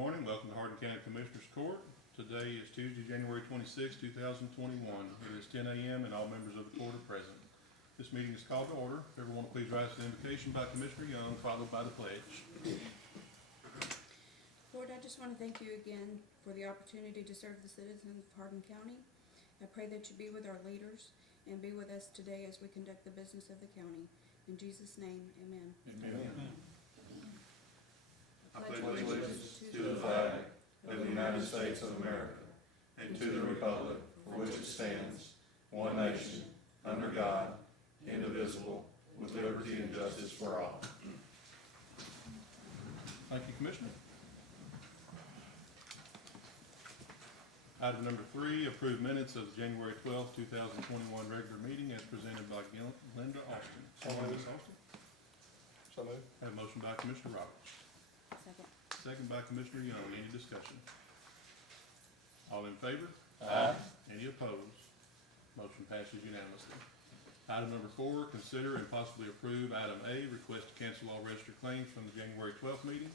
morning. Welcome to Hardin County Commissioners Court. Today is Tuesday, January 26, 2021. It is 10 a.m. and all members of the court are present. This meeting is called to order. Everyone will please rise to the invocation by Commissioner Young, followed by the pledge. Lord, I just want to thank you again for the opportunity to serve the citizens of Hardin County. I pray that you be with our leaders and be with us today as we conduct the business of the county. In Jesus' name, amen. Amen. I pledge allegiance to the flag of the United States of America and to the republic for which it stands, one nation, under God, indivisible, with liberty and justice for all. Thank you, Commissioner. Item number 3, approve minutes of the January 12, 2021 regular meeting as presented by Linda Austin. So moved. Ms. Austin. So moved. Have a motion by Commissioner Roberts. Second. Second by Commissioner Young. Any discussion? All in favor? Aye. Any opposed? Motion passes unanimously. Item number 4, consider and possibly approve item A, request to cancel all registered claims from the January 12th meeting.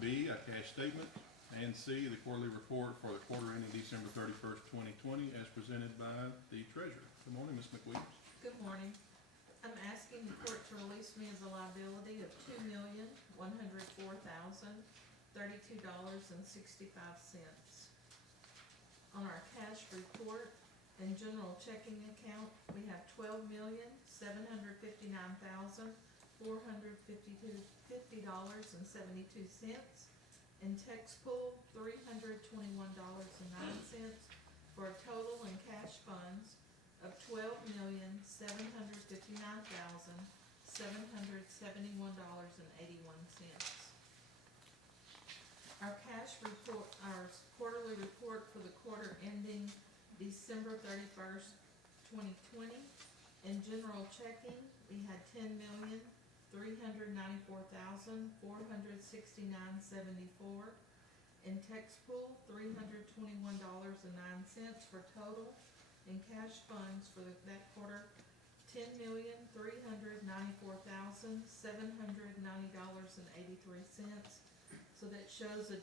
B, a cash statement. And C, the quarterly report for the quarter ending December 31st, 2020, as presented by the treasurer. Good morning, Ms. McWilliams. Good morning. I'm asking the court to release me as a liability of $2,104,032.65. On our cash report and general checking account, we have $12,759,450.72. In text pool, $321.09, for a total in cash funds of $12,759,771.81. Our cash report, our quarterly report for the quarter ending December 31st, 2020. In general checking, we had $10,394,469.74. In text pool, $321.09, for total in cash funds for that quarter, $10,394,790.83. So that shows a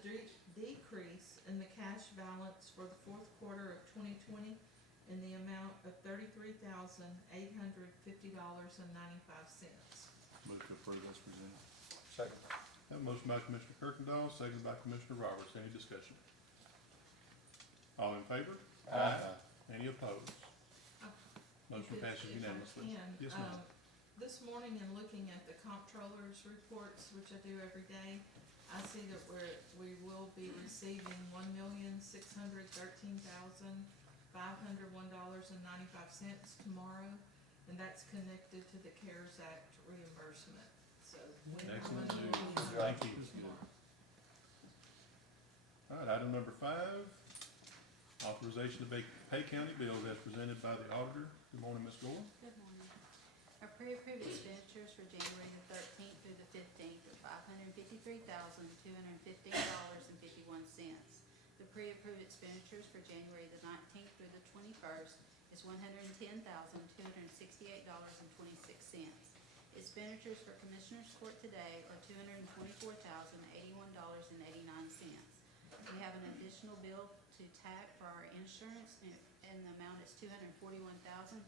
decrease in the cash balance for the fourth quarter of 2020 in the amount of $33,850.95. Move to approve as presented. Second. Have a motion by Commissioner Kirkendall, seconded by Commissioner Roberts. Any discussion? All in favor? Aye. Any opposed? Motion passes unanimously. Yes, ma'am. This morning, in looking at the comptroller's reports, which I do every day, I see that we will be receiving $1,613,501.95 tomorrow, and that's connected to the CARES Act reimbursement. So Excellent news. Thank you. All right, item number 5, authorization to pay county bills as presented by the auditor. Good morning, Ms. Gore. Good morning. Our pre-approved expenditures for January the 13th through the 15th are $553,215.51. The pre-approved expenditures for January the 19th through the 21st is $110,268.26. Expenditures for Commissioners Court today are $224,081.89. We have an additional bill to tack for our insurance, and the amount is $241,392.74.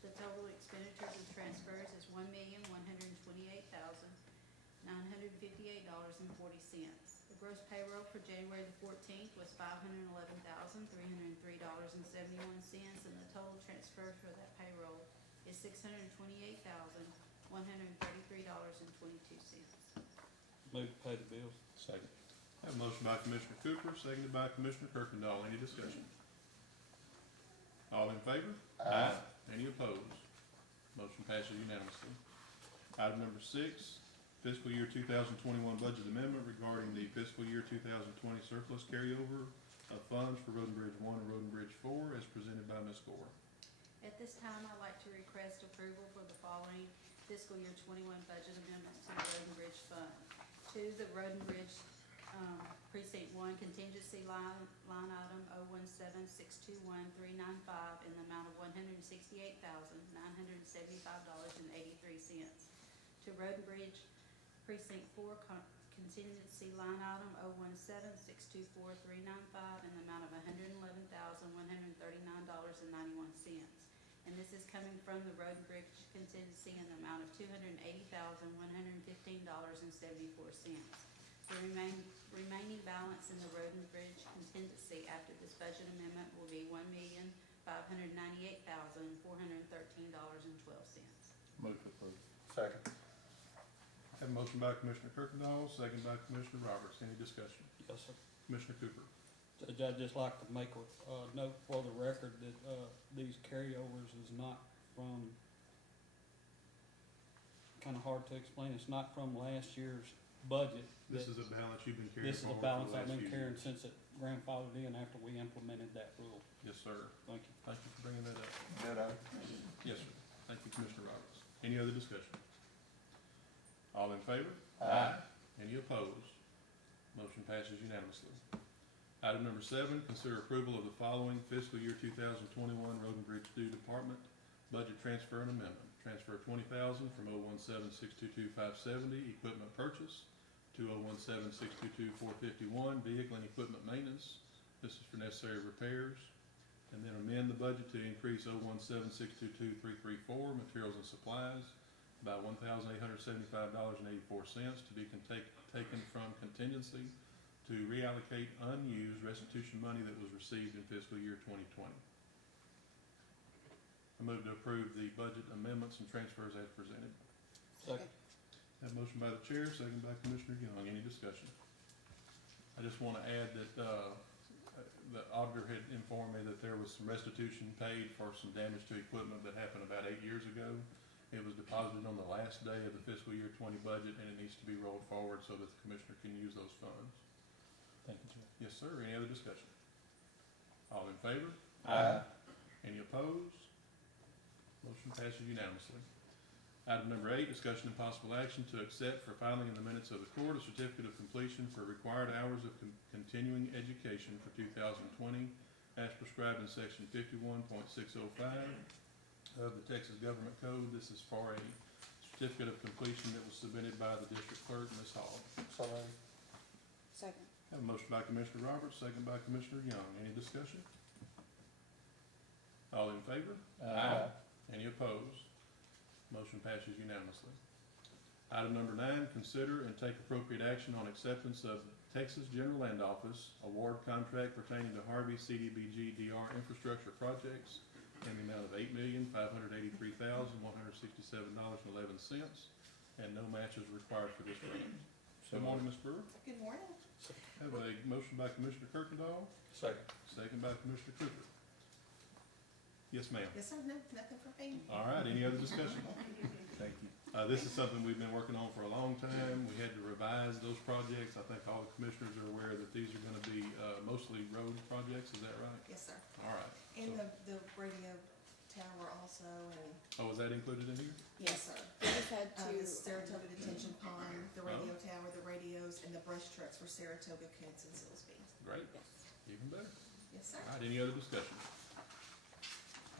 The total expenditures and transfers is $1,128,958.40. The gross payroll for January the 14th was $511,303.71, and the total transfer for that payroll is $628,133.22. Move to pay the bills. Second. Have a motion by Commissioner Cooper, seconded by Commissioner Kirkendall. Any discussion? All in favor? Aye. Any opposed? Motion passes unanimously. Item number 6, fiscal year 2021 budget amendment regarding the fiscal year 2020 surplus carryover of funds for Road and Bridge 1 and Road and Bridge 4 as presented by Ms. Gore. At this time, I'd like to request approval for the following fiscal year 21 budget amendments to the Road and Bridge Fund. To the Road and Bridge Precinct 1 contingency line item 017621395 in the amount of $168,975.83. To Road and Bridge Precinct 4 contingency line item 017-624-395 in the amount of $111,139.91. And this is coming from the road and bridge contingency in the amount of $280,115.74. The remaining balance in the road and bridge contingency after this budget amendment will be $1,598,413.12. Move to approve. Second. Have a motion by Commissioner Kirkendall, second by Commissioner Roberts. Any discussion? Yes, sir. Commissioner Cooper? Judge, I'd just like to make a note for the record that these carryovers is not from, kind of hard to explain, it's not from last year's budget. This is a balance you've been carrying This is a forward for balance the I've last been few carrying years. since it grandfathered in after we implemented that rule. Yes, sir. Thank you. Thank you for bringing that up. Ditto. Yes, sir. Thank you, Commissioner Roberts. Any other discussion? All in favor? Aye. Any opposed? Motion passes unanimously. Item number 7, consider approval of the following fiscal year 2021 Road and Bridge Due Department budget transfer and amendment. Transfer $20,000 from 017-622-570, equipment purchase, to 017-622-451, vehicle and equipment maintenance. This is for necessary repairs. And then amend the budget to increase 017-622-334, materials and supplies, by $1,875.84 to be taken from contingency to reallocate unused restitution money that was received in fiscal year 2020. I move to approve the budget amendments and transfers as presented. Second. Have a motion by the chair, second by Commissioner Young. Any discussion? I just want to add that the auditor had informed me that there was some restitution paid for some damage to equipment that happened about 8 years ago. It was deposited on the last day of the fiscal year 20 budget, and it needs to be rolled forward so that the commissioner can use those funds. Thank you, Chair. Yes, sir. Any other discussion? All in favor? Aye. Any opposed? Motion passes unanimously. Item number 8, discussion and possible action to accept for filing in the minutes of the court a certificate of completion for required hours of continuing education for 2020 as prescribed in section 51.605 of the Texas Government Code. This is for a certificate of completion that was submitted by the district clerk, Ms. Hall. So moved. Second. Have a motion by Commissioner Roberts, second by Commissioner Young. Any discussion? All in favor? Aye. Any opposed? Motion passes unanimously. Item number 9, consider and take appropriate action on acceptance of Texas General Land Office award contract pertaining to Harvey CDBG DR infrastructure projects in the amount of $8,583,167.11, and no match is required for this grant. Good morning, Ms. Brewer. Good morning. Have a motion by Commissioner Kirkendall, Second. second by Commissioner Cooper. Yes, ma'am. Yes, sir, no, nothing for me. All right, any other discussion? Thank you. This is something we've been working on for a long time. We had to revise those projects. I think all the commissioners are aware that these are gonna be, mostly road projects, is that right? Yes, sir. All right. And the radio tower also, and, Oh, is that included in here? yes, sir. We just had The to, Saratoga detention pond, the radio tower, the radios, and the brush trucks for Saratoga, Kents, and Silsbee. Great, yes. even better. Yes, sir. All right, any other discussion?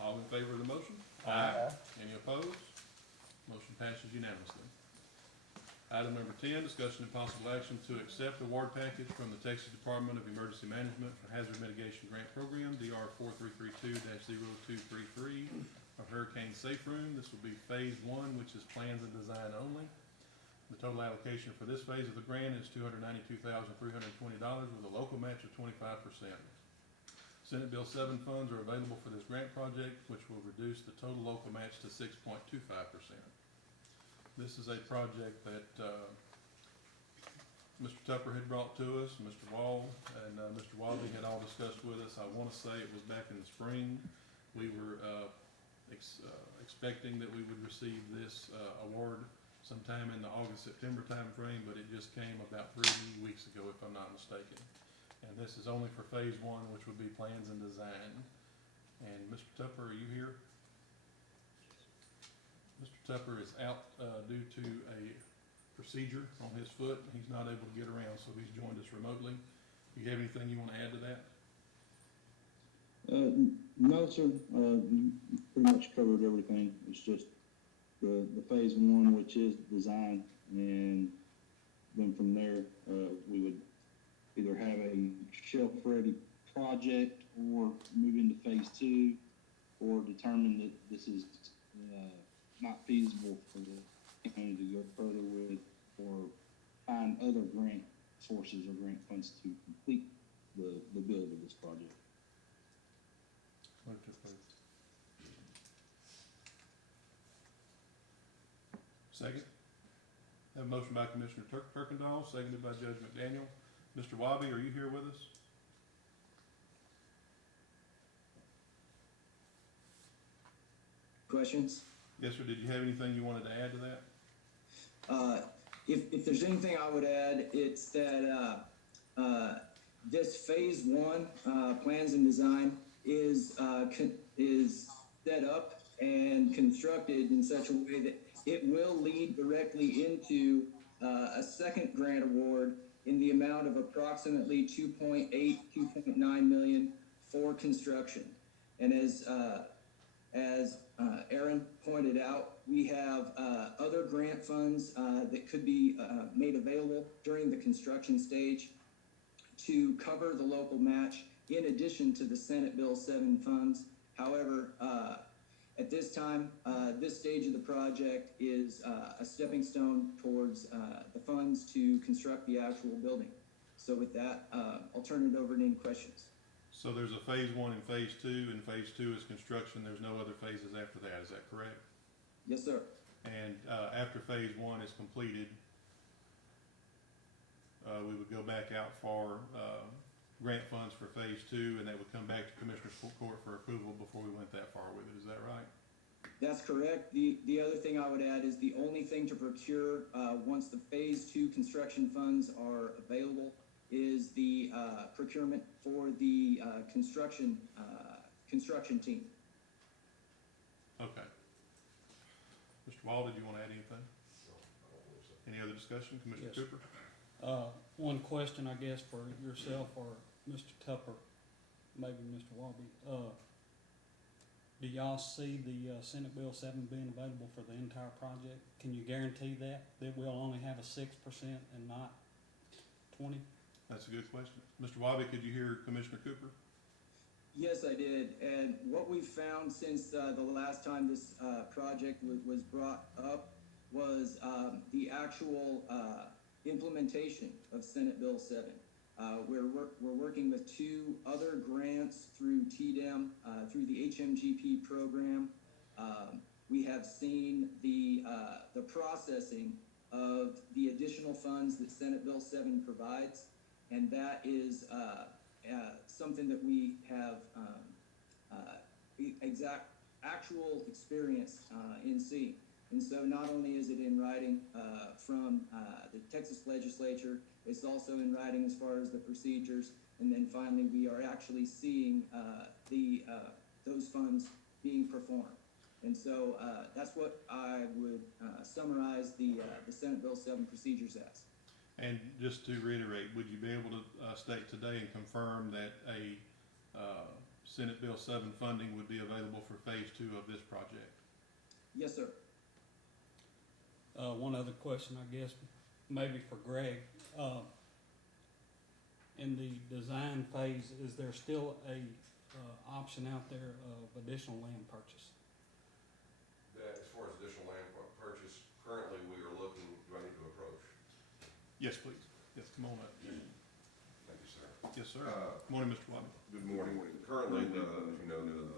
All in favor of the motion? Aye. Any opposed? Motion passes unanimously. Item number 10, discussion and possible action to accept award package from the Texas Department of Emergency Management for Hazard Mitigation Grant Program, DR 4332-0233 of Hurricane Safe Room. This will be phase 1, which is plans and design only. The total allocation for this phase of the grant is $292,320 with a local match of 25%. Senate Bill 7 funds are available for this grant project, which will reduce the total local match to 6.25%. This is a project that Mr. Tupper had brought to us, Mr. Wall and Mr. Wadley had all discussed with us. I want to say it was back in the spring. We were expecting that we would receive this award sometime in the August-September timeframe, but it just came about 3 weeks ago, if I'm not mistaken. And this is only for phase 1, which would be plans and design. And Mr. Tupper, are you here? Mr. Tupper is out due to a procedure on his foot. He's not able to get around, so he's joined us remotely. Do you have anything you want to add to that? No, sir. You pretty much covered everything. It's just the phase 1, which is design, and then from there, we would either have a shelf-ready project or move into phase two, or determine that this is not feasible for the county to go further with, or find other grant sources or grant funds to complete the build of this project. Move to approve. Second. Have a motion by Commissioner Kirkendall, seconded by Judge McDaniel. Mr. Wabi, are you here with us? Questions? Yes, sir. Did you have anything you wanted to add to that? If there's anything I would add, it's that this phase one plans and design is set up and constructed in such a way that it will lead directly into a second grant award in the amount of approximately 2.9 million for construction. And as Aaron pointed out, we have other grant funds that could be made available during the construction stage to cover the local match in addition to the Senate Bill 7 funds. However, at this time, this stage of the project is a stepping stone towards the funds to construct the actual building. So with that, I'll turn it over to any questions. So there's a phase one and phase two, and phase two is construction. There's no other phases after that. Is that correct? Yes, sir. And after phase one is completed, we would go back out for grant funds for phase two, and that would come back to Commissioner's Court for approval before we went that far with it. Is that right? That's correct. The other thing I would add is the only thing to procure once the phase two construction funds are available is the procurement for the construction team. Okay. Mr. Wall, did you want to add anything? Any other discussion? Commissioner Yes. Cooper? One question, I guess, for yourself or Mr. Tupper, maybe Mr. Wabi. Do y'all see the Senate Bill 7 being available for the entire project? Can you guarantee that we'll only have a 6% and not 20? That's a good question. Mr. Wabi, could you hear Commissioner Cooper? Yes, I did. And what we've found since the last time this project was brought up was the actual implementation of Senate Bill 7. We're working with two other grants through TDEM, through the HMGP program. We have seen the processing of the additional funds that Senate Bill 7 provides, and that is something that we have actual experience in seeing. And so not only is it in writing from the Texas legislature, it's also in writing as far as the procedures, and then finally we are actually seeing those funds being performed. And so that's what I would summarize the Senate Bill 7 procedures as. And just to reiterate, would you be able to state today and confirm that a Senate Bill 7 funding would be available for phase two of this project? Yes, sir. One other question, I guess, maybe for Greg. In the design phase, is there still a option out there of additional land purchase? As far as additional land purchase, currently we are looking, do I need to approach? Yes, please. Yes, come on up. Thank you, sir. Yes, sir. Good morning, Mr. Wabi. Good morning. Currently, as you know, the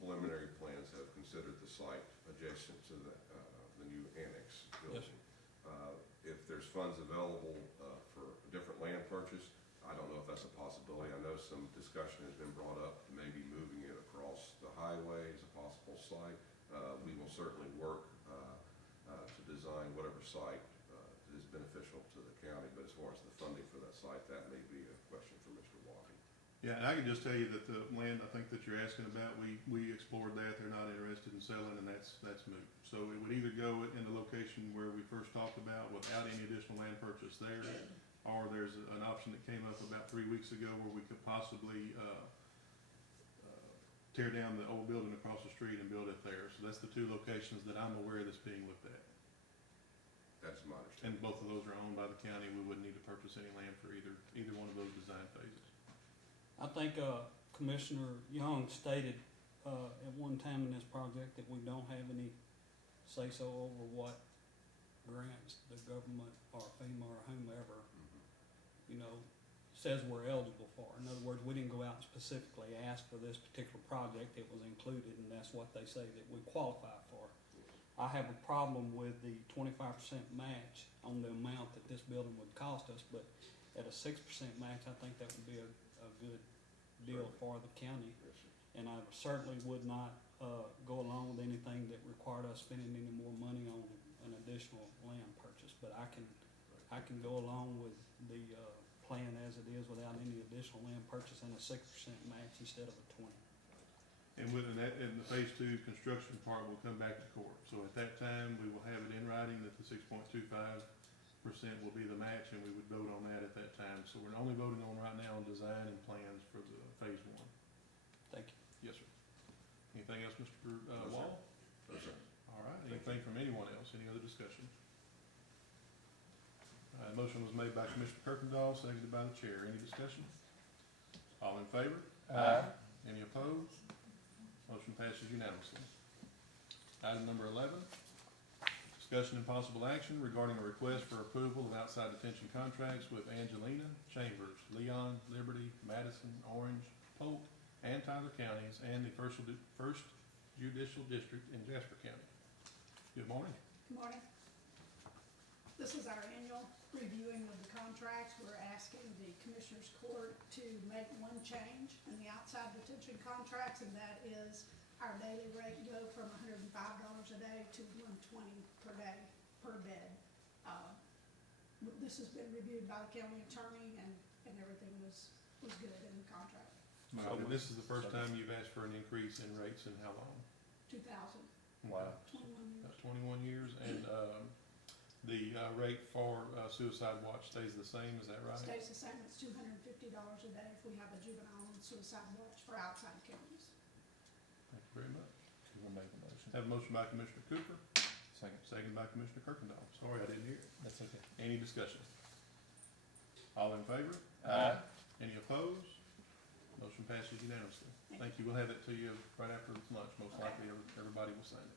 preliminary plans have considered the site adjacent to the new annex building. Yes. If there's funds available for a different land purchase, I don't know if that's a possibility. I know some discussion has been brought up, maybe moving it across the highway as a possible site. We will certainly work to design whatever site is beneficial to the county, but as far as the funding for that site, that may be a question for Mr. Wabi. Yeah, and I can just tell you that the land I think that you're asking about, we explored that. They're not interested in selling, and that's moot. So it would either go in the location where we first talked about without any additional land purchase there, or there's an option that came up about 3 weeks ago where we could possibly tear down the old building across the street and build it there. So that's the two locations that I'm aware that's being looked at. That's my And understanding. both of those are owned by the county. We wouldn't need to purchase any land for either one of those design phases. I think, Commissioner Young stated, at one time in this project that we don't have any say-so over what grants the government or FEMA or whomever, you know, says we're eligible for. In other words, we didn't go out and specifically ask for this particular project. It was included, and that's what they say that we qualify for. I have a problem with the 25% match on the amount that this building would cost us, but at a 6% match, I think that would be a good deal for the county. Yes, sir. And I certainly would not, go along with anything that required us spending any more money on an additional land purchase. But I can go along with the, plan as it is without any additional land purchase and a 6% match instead of a 20. And within that, in the phase two construction part, will come back to court. So at that time, we will have it in writing that the 6.25% will be the match, and we would vote on that at that time. So we're only voting on right now on design and plans for the phase one. Thank you. Yes, sir. Anything else, Mr. No, sir. Wall? No, sir. All right, anything from anyone else? Any other discussion? Motion was made by Commissioner Kirkendall, seconded by the chair. Any discussion? All in favor? Aye. Any opposed? Motion passes unanimously. Item number 11, discussion and possible action regarding a request for approval of outside detention contracts with Angelina, Chambers, Leon, Liberty, Madison, Orange, Polk, and Tyler counties, and the First Judicial District in Jasper County. Good morning. Good morning. This is our annual reviewing of the contracts. We're asking the Commissioners Court to make one change in the outside detention contracts, and that is our daily rate go from $105 a day to $120 per day per bed. This has been reviewed by the county attorney, and everything was good in the contract. And this is the first time you've asked for an increase in rates in how long? 2000, Wow. 21 years. About 21 years, and the rate for suicide watch stays the same, is that right? Stays the same. It's $250 a day if we have a juvenile on suicide watch for outside counties. Thank you very much. We'll make a motion. Have a motion by Commissioner Cooper, Second. second by Commissioner Kirkendall. Sorry, I didn't hear it. That's okay. Any discussion? All in favor? Aye. Any opposed? Motion passes unanimously. Thank you. We'll have it to you right after lunch. Most likely, everybody will sign it.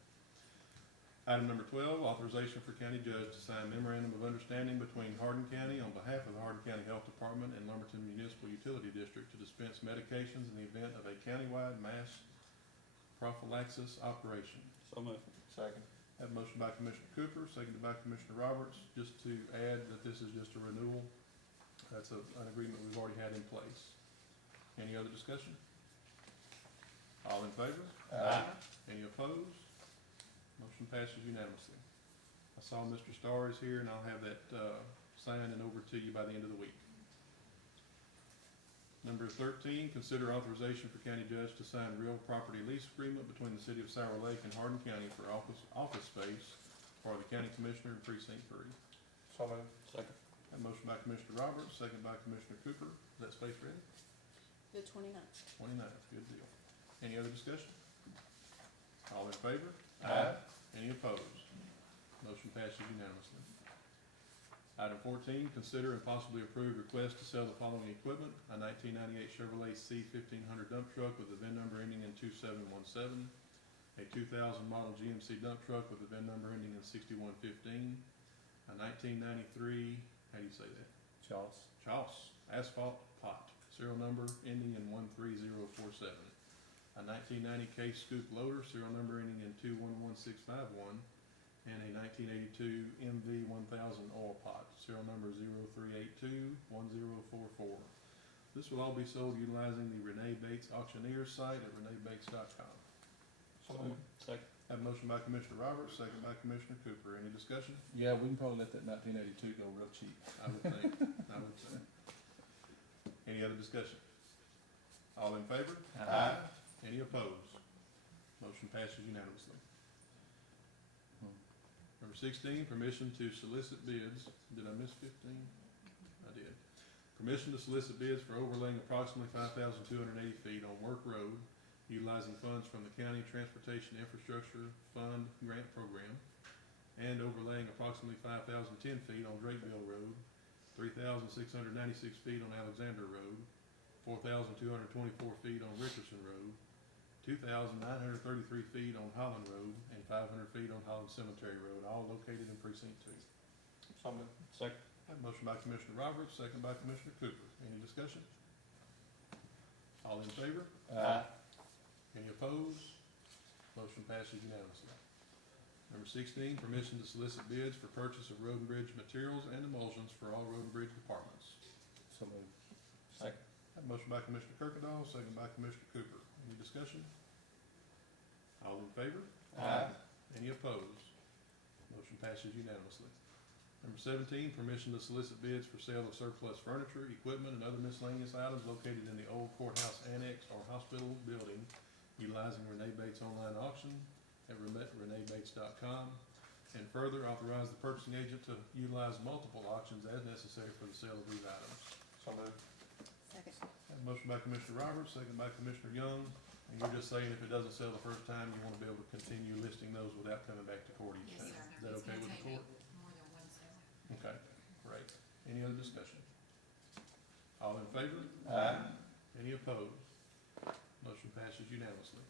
Item number 12, authorization for county judge to sign memorandum of understanding between Hardin County on behalf of the Hardin County Health Department and Lumberton Municipal Utility District to dispense medications in the event of a countywide mass prophylaxis operation. So moved. Second. Have a motion by Commissioner Cooper, seconded by Commissioner Roberts. Just to add that this is just a renewal. That's an agreement we've already had in place. Any other discussion? All in favor? Aye. Any opposed? Motion passes unanimously. I saw Mr. Starr is here, and I'll have that signed and over to you by the end of the week. Number 13, consider authorization for county judge to sign real property lease agreement between the city of Sour Lake and Hardin County for office space for the county commissioner in precinct 3. So moved. Second. A motion by Commissioner Roberts, second by Commissioner Cooper. Is that space ready? The 29th. 29th, good deal. Any other discussion? All in favor? Aye. Any opposed? Motion passes unanimously. Item 14, consider and possibly approve request to sell the following equipment: a 1998 Chevrolet C1500 dump truck with a VIN number ending in 2717, a 2000 model GMC dump truck with a VIN number ending in 6115, a 1993, how do you say that? Choss asphalt pot, serial number ending in 13047, a 1990 Case Scoop loader, serial number ending in 211651, and a 1982 MV 1000 oil pot, serial number 03821044. This will all be sold utilizing the Renee Bates auctioneer site at reneebates.com. So moved. Second. Have a motion by Commissioner Roberts, second by Commissioner Cooper. Any discussion? Yeah, we can probably let that 1982 go real cheap. I would think. I would say. Any other discussion? All in favor? Aye. Any opposed? Motion passes unanimously. Number 16, permission to solicit bids. Did I miss 15? I did. Permission to solicit bids for overlaying approximately 5,280 feet on Work Road, utilizing funds from the County Transportation Infrastructure Fund Grant Program. and overlaying approximately 5,010 feet on Drakeville Road, 3,696 feet on Alexander Road, 4,224 feet on Richardson Road, 2,933 feet on Holland Road, and 500 feet on Holland Cemetery Road, all located in Precinct 2. So moved. Second. Have a motion by Commissioner Roberts, second by Commissioner Cooper. Any discussion? All in favor? Aye. Any opposed? Motion passes unanimously. Number 16, permission to solicit bids for purchase of road and bridge materials and emulsions for all road and bridge departments. So moved. Second. Have a motion by Commissioner Kirkendall, second by Commissioner Cooper. Any discussion? All in favor? Aye. Any opposed? Motion passes unanimously. Number 17, permission to solicit bids for sale of surplus furniture, equipment, and other miscellaneous items located in the old courthouse annex or hospital building, utilizing Renee Bates online auction at reneebates.com, and further authorize the purchasing agent to utilize multiple auctions as necessary for the sale of these items. So moved. Second. Have a motion by Commissioner Roberts, second by Commissioner Young, and you're just saying if it doesn't sell the first time, you want to be able to continue listing those without coming back to court each time. Is that okay with the court? More than one sale. Okay, great. Any other discussion? All in favor? Aye. Any opposed? Motion passes unanimously.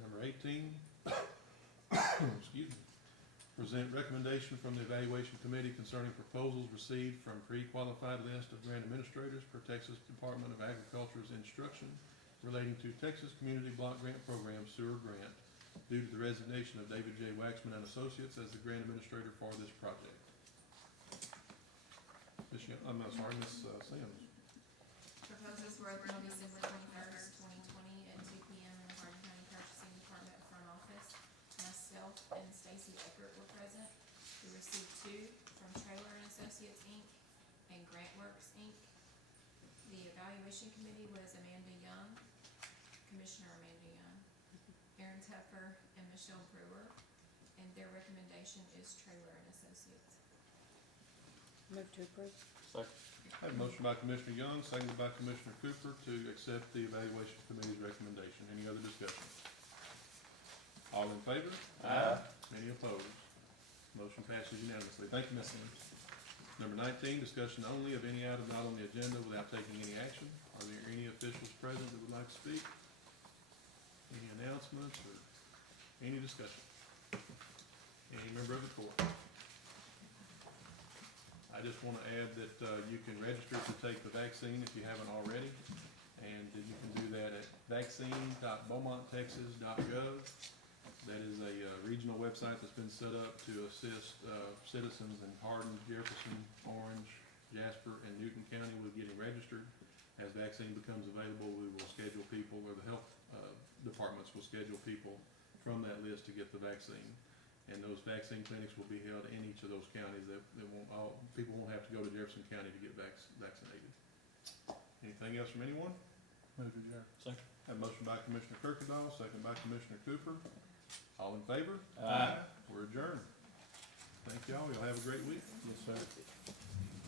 Number 18, excuse me, present recommendation from the Evaluation Committee concerning proposals received from pre-qualified list of grant administrators per Texas Department of Agriculture's instruction relating to Texas Community Block Grant Program sewer grant due to the resignation of David J. Waxman and Associates as the grant administrator for this project. Ms. Sims. Proposals were open on December 21st, 2020 at 2 p.m. in the Hardin County Purchasing Department front office. Myself and Stacy Eckert were present. We received 2 from Trailer and Associates, Inc. and Grantworks, Inc. The evaluation committee was Amanda Young, Commissioner Amanda Young, Aaron Tupper, and Michelle Brewer, and their recommendation is Trailer and Associates. Move to approve. Second. I have a motion by Commissioner Young, seconded by Commissioner Cooper to accept the Evaluation Committee's recommendation. Any other discussion? All in favor? Aye. Any opposed? Motion passes unanimously. Thank you, Ms. Sims. Number 19, discussion only of any item not on the agenda without taking any action. Are there any officials present that would like to speak? Any announcements or any discussion? Any member of the court? I just want to add that you can register to take the vaccine if you haven't already, and that you can do that at vaccine.beaumonttexas.gov. That is a regional website that's been set up to assist citizens in Hardin, Jefferson, Orange, Jasper, and Newton County with getting registered. As vaccine becomes available, we will schedule people, or the health departments will schedule people from that list to get the vaccine. And those vaccine clinics will be held in each of those counties. People won't have to go to Jefferson County to get vaccinated. Anything else from anyone? Move to adjourn. Second. Have a motion by Commissioner Kirkendall, second by Commissioner Cooper. All in favor? Aye. We're adjourned. Thank y'all. Y'all have a great week. Yes, sir.